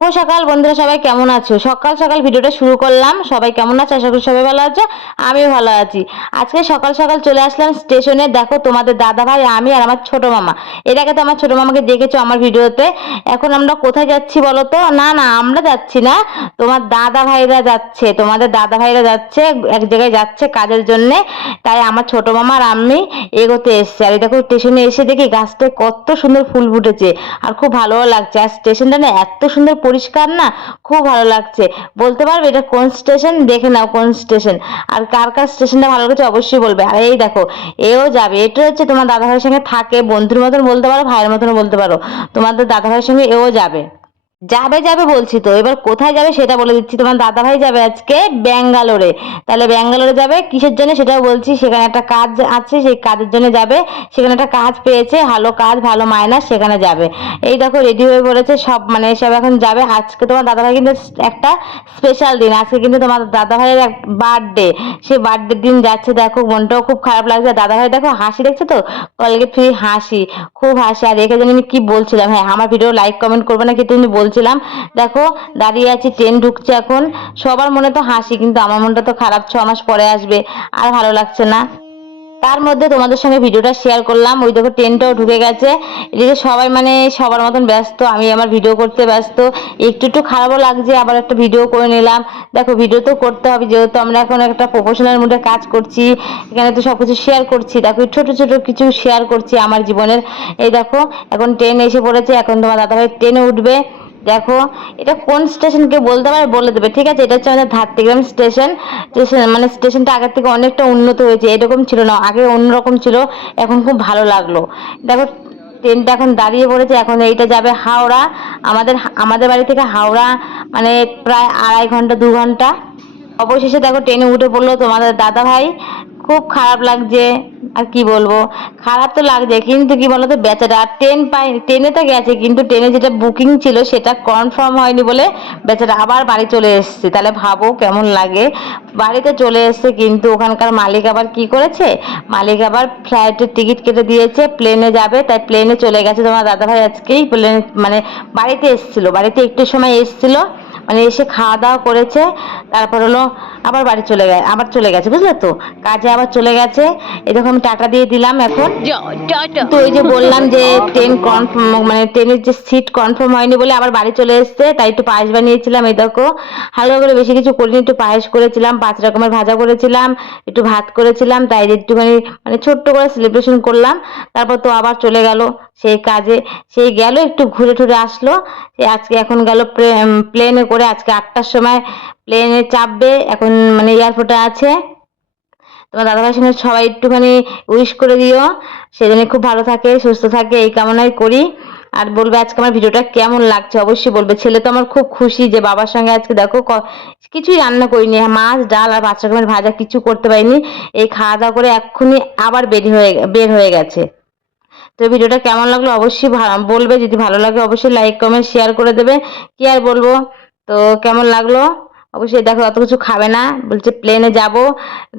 সকাল বন্ধুরা, সবাই কেমন আছো? সকাল সকাল ভিডিওটা শুরু করলাম। সবাই কেমন আছে? আশা করি সবাই ভালো আছে, আমিও ভালো আছি। আজকে সকাল সকাল চলে আসলাম স্টেশনে। দেখো, তোমাদের দাদা ভাই, আমি আর আমার ছোট মামা। এর আগে তো আমার ছোট মামাকে দেখেছো আমার ভিডিওতে। এখন আমরা কোথায় যাচ্ছি বলো তো? না না, আমরা যাচ্ছি না, তোমার দাদা ভাইরা যাচ্ছে। তোমাদের দাদা ভাইরা যাচ্ছে, এক জায়গায় যাচ্ছে কাজের জন্য। তাই আমার ছোট মামা আর আমি এগোতে এসছে। আর এই দেখো, স্টেশনে এসে দেখি গাছটায় কত সুন্দর ফুল ফুটেছে, আর খুব ভালোও লাগছে। আর স্টেশনটা না এত সুন্দর পরিষ্কার না, খুব ভালো লাগছে। বলতে পারবে এটা কোন স্টেশন? দেখে নাও কোন স্টেশন। আর কার কার স্টেশনটা ভালো লাগছে অবশ্যই বলবে। আর এই দেখো, এও যাবে। এটা হচ্ছে তোমার দাদা ভাইয়ের সঙ্গে থাকে, বন্ধুর মতন বলতে পারো, ভাইয়ের মতন বলতে পারো। তোমাদের দাদা ভাইয়ের সঙ্গে এও যাবে। যাবে যাবে বলছি তো, এবার কোথায় যাবে সেটা বলে দিচ্ছি। তোমার দাদা ভাই যাবে আজকে ব্যাঙ্গালোরে। তাহলে ব্যাঙ্গালোরে যাবে কিসের জন্য সেটাও বলছি। সেখানে একটা কাজ আছে, সেই কাজের জন্য যাবে। সেখানে একটা কাজ পেয়েছে, ভালো কাজ, ভালো মায়না, সেখানে যাবে। এই দেখো রেডি হয়ে পড়েছে সব, মানে সব এখন যাবে। আজকে তোমার দাদা ভাই কিন্তু একটা স্পেশাল দিন। আজকে কিন্তু তোমার দাদা ভাইয়ের এক বার্থডে। সেই বার্থডের দিন যাচ্ছে। দেখো মনটাও খুব খারাপ লাগছে। দাদা ভাই দেখো হাসি, দেখছো তো, কলগে ফ্রি হাসি, খুব হাসি। আর একে জন্য আমি কি বলছিলাম, হ্যাঁ আমার ভিডিও লাইক কমেন্ট করবে না কিন্তু তুমি বলছিলাম। দেখো দাঁড়িয়ে আছি, ট্রেন ঢুকছে এখন। সবার মনে তো হাসি, কিন্তু আমার মনটা তো খারাপ। 6 মাস পরে আসবে, আর ভালো লাগছে না। তার মধ্যে তোমাদের সঙ্গে ভিডিওটা শেয়ার করলাম। ওই দেখো ট্রেনটাও ঢুকে গেছে। এদিকে সবাই মানে সবার মতন ব্যস্ত, আমি আমার ভিডিও করতে ব্যস্ত। একটু একটু খারাপও লাগছে, আবার একটা ভিডিও করে নিলাম। দেখো ভিডিও তো করতে হবে, যেহেতু আমরা এখন একটা প্রফেশনাল মুডে কাজ করছি। এখানে তো সবকিছু শেয়ার করছি। দেখো ছোট ছোট কিছু শেয়ার করছি আমার জীবনের। এই দেখো এখন ট্রেন এসে পড়েছে। এখন তোমার দাদাভাই ট্রেনে উঠবে। দেখো এটা কোন স্টেশন কে বলতে পারে বলে দেবে, ঠিক আছে? এটা হচ্ছে আমাদের ধাত্রীগ্রাম স্টেশন। মানে স্টেশনটা আগের থেকে অনেকটা উন্নত হয়েছে, এরকম ছিল না, আগে অন্যরকম ছিল। এখন খুব ভালো লাগলো। দেখো ট্রেনটা এখন দাঁড়িয়ে পড়েছে। এখন এইটা যাবে হাওড়া। আমাদের আমাদের বাড়ি থেকে হাওড়া মানে প্রায় 2.5 ঘন্টা 2 ঘন্টা। অবশেষে দেখো ট্রেনে উঠে পড়লো তোমাদের দাদা ভাই। খুব খারাপ লাগছে। আর কি বলবো, খারাপ তো লাগছে, কিন্তু কি বলতো বেচারা আর ট্রেন পাই। ট্রেনে তো গেছে, কিন্তু ট্রেনে যেটা বুকিং ছিল সেটা কনফার্ম হয়নি বলে বেচারা আবার বাড়ি চলে এসছে। তাহলে ভাবো কেমন লাগে। বাড়িতে চলে এসছে, কিন্তু ওখানকার মালিক আবার কি করেছে, মালিক আবার ফ্লাইটের টিকিট কেটে দিয়েছে, প্লেনে যাবে, তাই প্লেনে চলে গেছে। তোমার দাদাভাই আজকেই প্লেন মানে বাড়িতে এসেছিল, বাড়িতে একটু সময় এসেছিল, মানে এসে খাওয়া দাওয়া করেছে। তারপর হলো আবার বাড়ি চলে গেছে, বুঝলে তো, কাজে আবার চলে গেছে। এরকম টাটা দিয়ে দিলাম এখন। তো ওই যে বললাম যে ট্রেন কনফার্ম, মানে ট্রেনের যে সিট কনফার্ম হয়নি বলে আবার বাড়ি চলে এসছে। তাই একটু পায়েস বানিয়েছিলাম। এই দেখো হালকা করে, বেশি কিছু করিনি, একটু পায়েস করেছিলাম, 5 রকমের ভাজা করেছিলাম, একটু ভাত করেছিলাম। তাই একটুখানি মানে ছোট্ট করে সেলিব্রেশন করলাম। তারপর তো আবার চলে গেল সেই কাজে। সেই গেল একটু ঘুরে টুরে আসলো। আজকে এখন গেল প্লেনে করে। আজকে 8টার সময় প্লেনে চাপবে। এখন মানে এয়ারপোর্টে আছে। তোমার দাদাভাইয়ের সঙ্গে সবাই একটুখানি উইশ করে দিও, সেজন্য খুব ভালো থাকে, সুস্থ থাকে, এই কামনাই করি। আর বলবে আজকে আমার ভিডিওটা কেমন লাগছে অবশ্যই বলবে। ছেলে তো আমার খুব খুশি যে বাবার সঙ্গে আজকে দেখো কিছুই রান্না করিনি, মাছ ডাল আর 5 রকমের ভাজা কিছু করতে পারিনি। এই খাওয়া দাওয়া করে এক্ষুনি আবার বের হয়ে গেছে। তো ভিডিওটা কেমন লাগলো অবশ্যই বলবে। যদি ভালো লাগে অবশ্যই লাইক কমেন্ট শেয়ার করে দেবে। কি আর বলবো। তো কেমন লাগলো অবশ্যই। দেখো অত কিছু খাবে না, বলছে প্লেনে যাব।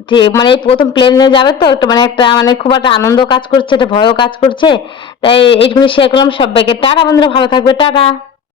ঠিক মানে এই প্রথম প্লেনে যাবে তো, একটু মানে একটা মানে খুব একটা আনন্দ কাজ করছে, একটা ভয়ও কাজ করছে। তাই এইটুকুনি শেয়ার করলাম সবাইকে। টাটা বন্ধুরা, ভালো থাকবে, টাটা।